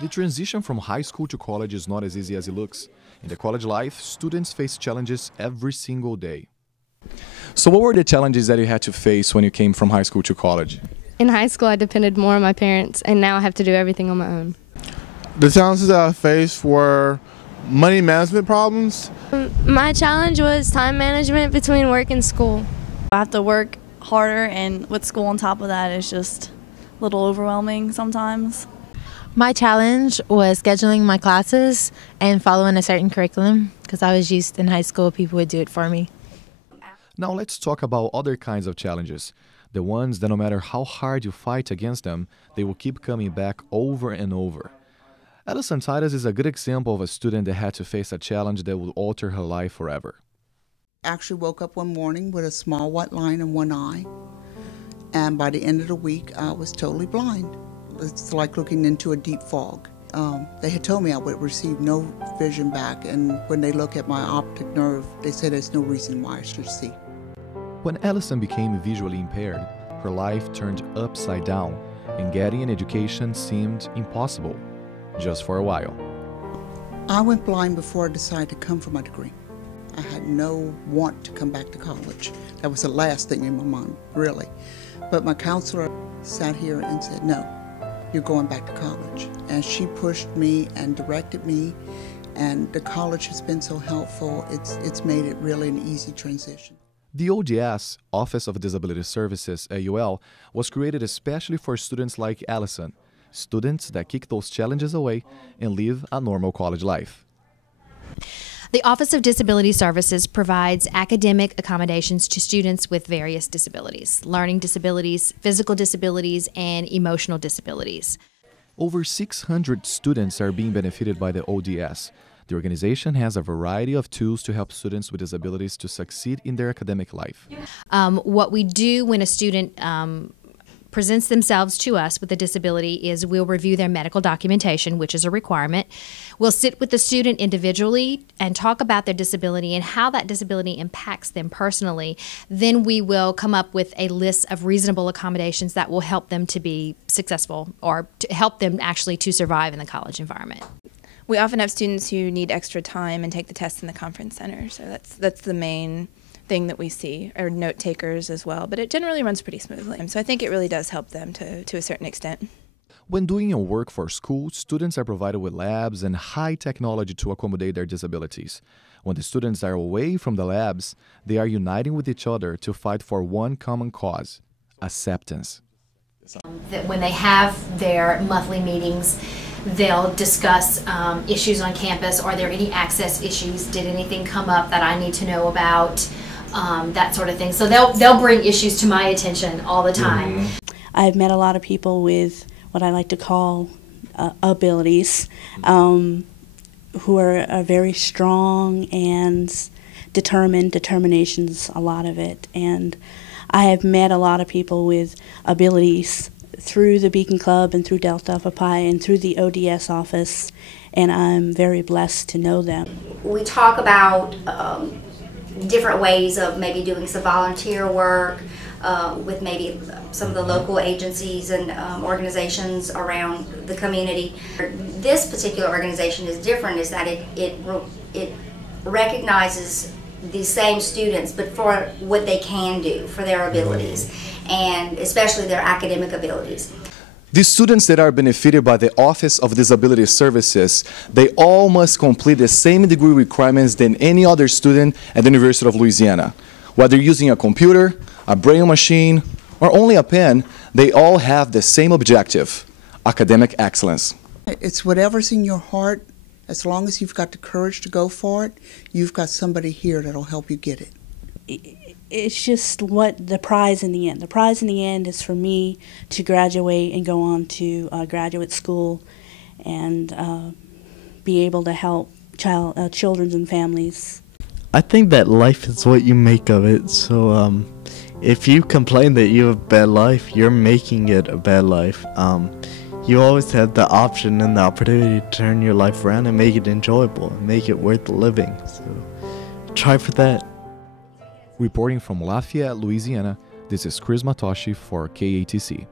The transition from high school to college is not as easy as it looks. In the college life, students face challenges every single day. So what were the challenges that you had to face when you came from high school to college? In high school, I depended more on my parents, and now I have to do everything on my own. The challenges that I faced were money management problems. My challenge was time management between work and school. I have to work harder, and with school on top of that, it's just a little overwhelming sometimes. My challenge was scheduling my classes and following a certain curriculum because I was used in high school, people would do it for me. Now let's talk about other kinds of challenges. The ones that no matter how hard you fight against them, they will keep coming back over and over. Alison Titus is a good example of a student that had to face a challenge that would alter her life forever. Actually woke up one morning with a small white line in one eye, and by the end of the week I was totally blind. It's like looking into a deep fog. They had told me I would receive no vision back, and when they look at my optic nerve, they said there's no reason why I should see. When Alison became visually impaired, her life turned upside down, and getting an education seemed impossible, just for a while. I went blind before I decided to come for my degree. I had no want to come back to college. That was the last thing in my mind, really. But my counselor sat here and said, no, you're going back to college. And she pushed me and directed me, and the college has been so helpful. It's made it really an easy transition. The ODS, Office of Disability Services, AUL, was created especially for students like Alison, students that kick those challenges away and live a normal college life. The Office of Disability Services provides academic accommodations to students with various disabilities, learning disabilities, physical disabilities, and emotional disabilities. Over 600 students are being benefited by the ODS. The organization has a variety of tools to help students with disabilities to succeed in their academic life. What we do when a student presents themselves to us with a disability is we'll review their medical documentation, which is a requirement. We'll sit with the student individually and talk about their disability and how that disability impacts them personally. Then we will come up with a list of reasonable accommodations that will help them to be successful or to help them actually to survive in the college environment. We often have students who need extra time and take the tests in the conference center, so that's the main thing that we see, or note takers as well, but it generally runs pretty smoothly. So I think it really does help them to a certain extent. When doing your work for school, students are provided with labs and high technology to accommodate their disabilities. When the students are away from the labs, they are uniting with each other to fight for one common cause: acceptance. That when they have their monthly meetings, they'll discuss issues on campus. Are there any access issues? Did anything come up that I need to know about? That sort of thing. So they'll bring issues to my attention all the time. I've met a lot of people with what I like to call abilities, who are very strong and determined. Determination's a lot of it. And I have met a lot of people with abilities through the Beacon Club and through Delta Alpha Pi and through the ODS office, and I'm very blessed to know them. We talk about different ways of maybe doing some volunteer work with maybe some of the local agencies and organizations around the community. This particular organization is different, is that it recognizes these same students, but for what they can do, for their abilities, and especially their academic abilities. The students that are benefited by the Office of Disability Services, they all must complete the same degree requirements than any other student at the University of Louisiana. Whether using a computer, a braille machine, or only a pen, they all have the same objective: academic excellence. It's whatever's in your heart. As long as you've got the courage to go for it, you've got somebody here that'll help you get it. It's just what the prize in the end. The prize in the end is for me to graduate and go on to graduate school and be able to help children and families. I think that life is what you make of it. So if you complain that you have a bad life, you're making it a bad life. You always have the option and the opportunity to turn your life around and make it enjoyable and make it worth living. So try for that. Reporting from Lafayette, Louisiana, this is Cris Matochi for KATC.